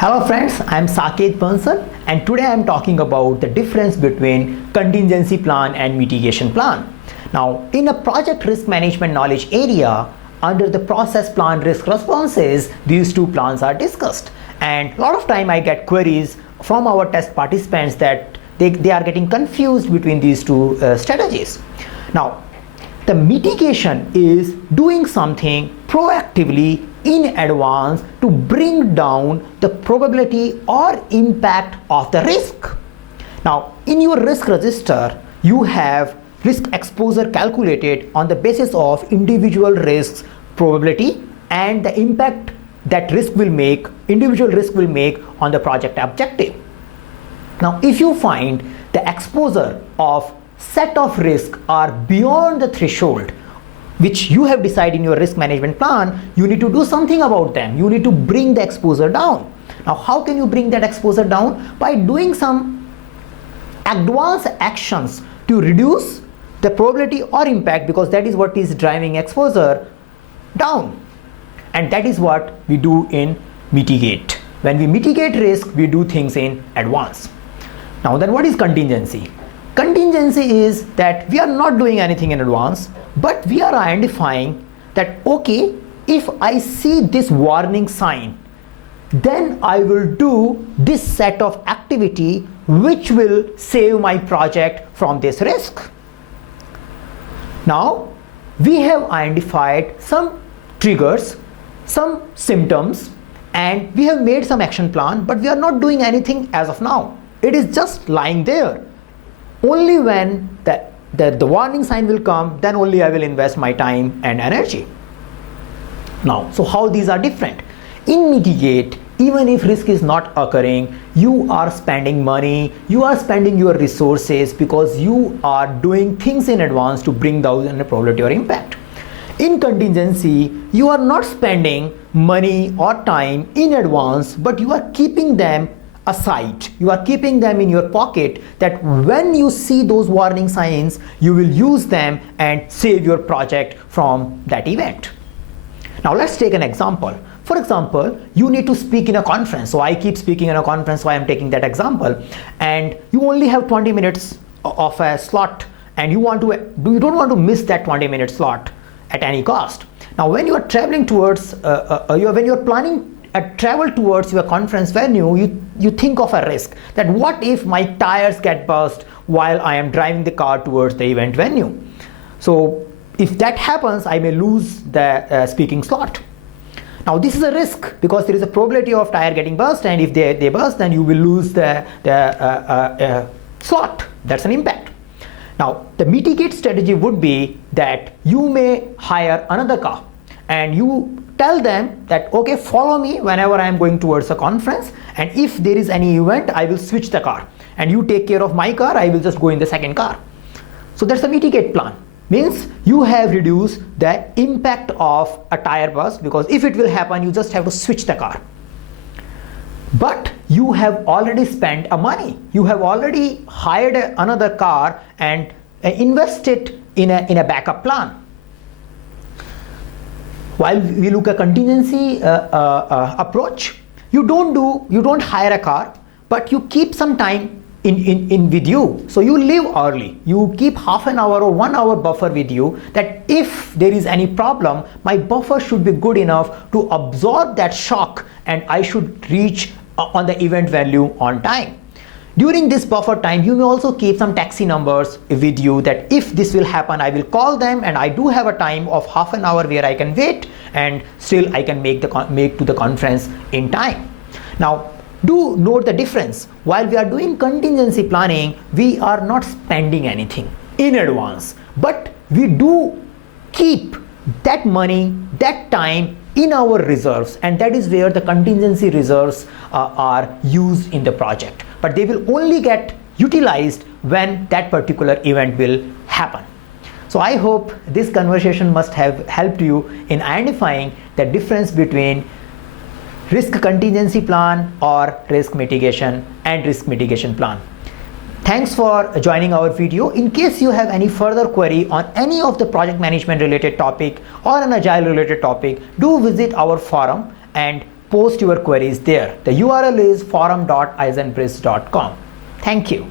Hello friends, I am Saket Bansal and today I am talking about the difference between contingency plan and mitigation plan. Now, in a project risk management knowledge area, under the process plan risk responses, these two plans are discussed. And a lot of time I get queries from our test participants that they are getting confused between these two strategies. Now, the mitigation is doing something proactively in advance to bring down the probability or impact of the risk. Now, in your risk register, you have risk exposure calculated on the basis of individual risks probability and the impact that individual risk will make on the project objective. Now, if you find the exposure of set of risks are beyond the threshold which you have decided in your risk management plan, you need to do something about them. You need to bring the exposure down. Now, how can you bring that exposure down? By doing some advanced actions to reduce the probability or impact, because that is what is driving exposure down. And that is what we do in mitigate. When we mitigate risk, we do things in advance. Now then, what is contingency? Contingency is that we are not doing anything in advance, but we are identifying that, okay, if I see this warning sign, then I will do this set of activity which will save my project from this risk. Now, we have identified some triggers, some symptoms, and we have made some action plan, but we are not doing anything as of now. It is just lying there. Only when the warning sign will come, then only I will invest my time and energy. Now, so how these are different? In mitigate, even if risk is not occurring, you are spending money, you are spending your resources because you are doing things in advance to bring down the probability or impact. In contingency, you are not spending money or time in advance, but you are keeping them aside. You are keeping them in your pocket that when you see those warning signs, you will use them and save your project from that event. Now let's take an example. For example, you need to speak in a conference. So I keep speaking in a conference, so I am taking that example. And you only have 20 minutes of a slot, and you don't want to miss that 20-minute slot at any cost. Now, when you are traveling towards, when you are planning a travel towards your conference venue, you think of a risk that what if my tires get burst while I am driving the car towards the event venue. So if that happens, I may lose the speaking slot. Now this is a risk because there is a probability of tire getting burst, and if they burst, then you will lose the slot. That's an impact. Now the mitigate strategy would be that you may hire another car and you tell them that, okay, follow me whenever I am going towards a conference, and if there is any event, I will switch the car, and you take care of my car, I will just go in the second car. So that's a mitigate plan. Means you have reduced the impact of a tire burst, because if it will happen, you just have to switch the car. But you have already spent money. You have already hired another car and invested in a backup plan. While we look at contingency approach, you don't hire a car, but you keep some time in with you. So you leave early. You keep half an hour or 1 hour buffer with you, that if there is any problem, my buffer should be good enough to absorb that shock and I should reach on the event value on time. During this buffer time, you may also keep some taxi numbers with you, that if this will happen, I will call them, and I do have a time of half an hour where I can wait and still I can make to the conference in time. Now, do note the difference. While we are doing contingency planning, we are not spending anything in advance, but we do keep that money, that time in our reserves, and that is where the contingency reserves are used in the project. But they will only get utilized when that particular event will happen. So I hope this conversation must have helped you in identifying the difference between risk contingency plan or risk mitigation and risk mitigation plan. Thanks for joining our video. In case you have any further query on any of the project management related topic or an agile related topic, do visit our forum and post your queries there. The URL is forum.izenbridge.com. Thank you.